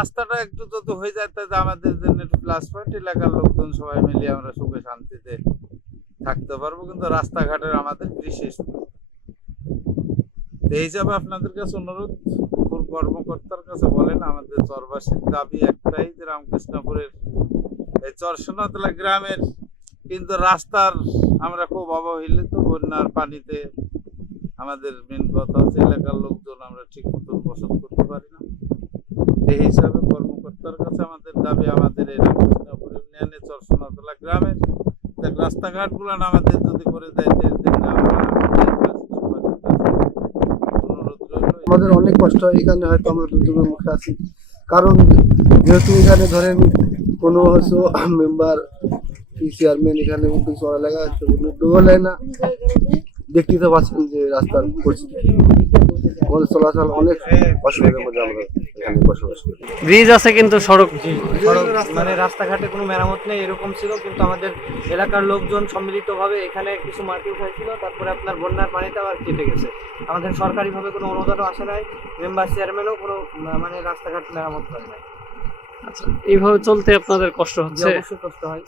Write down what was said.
রাস্তাটা একটু যত হয়ে যায় তাতে আমাদের জন্য একটু প্লাস পয়েন্ট, এলাকার লোকজন সবাই মিলিয়ে আমরা সুখে শান্তিতে থাকতে পারবো। কিন্তু রাস্তাঘাটের আমাদের বিশেষ এই হিসাবে আপনাদের কাছে অনুরোধ, উপর কর্মকর্তার কাছে বলেন আমাদের চরবাসীর দাবি একটাই যে রামকৃষ্ণপুরের এই চরসোনাতলা গ্রামের কিন্তু রাস্তার আমরা খুব অবহেলিত, বন্যার পানিতে আমাদের মেন কথা হচ্ছে এলাকার লোকজন আমরা ঠিক মতো বসত করতে পারি না। এই হিসাবে কর্মকর্তার কাছে আমাদের দাবি আমাদের এই রামকৃষ্ণপুর ইউনিয়নের চরসোনাতলা গ্রামের রাস্তাঘাট গুলো আমাদের যদি করে দেয় আমাদের অনেক কষ্ট হয় এখানে, হয়তো আমরা দুর্যোগের মুখে আছি। কারণ যেহেতু এখানে ধরেন কোনো হচ্ছে মেম্বার কি চেয়ারম্যান এখানে উদ্যোগ চলা লাগা উদ্যোগ নেয় না। দেখতেই তো পাচ্ছেন যে রাস্তার পরিস্থিতি, আমাদের চলাচল অনেক অসুবিধার মধ্যে আমরা এখানে বসবাস করি। ব্রিজ আছে কিন্তু সড়ক মানে রাস্তাঘাটে কোনো মেরামত নেই এরকম ছিল, কিন্তু আমাদের এলাকার লোকজন সম্মিলিতভাবে এখানে কিছু মাটি উঠাইছিল, তারপরে আপনার বন্যার পানিতে আবার কেটে গেছে। আমাদের সরকারিভাবে কোনো অনুদানও আসে নাই, মেম্বার চেয়ারম্যানও কোনো মানে রাস্তাঘাট মেরামত করে নাই। আচ্ছা, এইভাবে চলতে আপনাদের কষ্ট যে হচ্ছে? অবশ্যই কষ্ট হয়।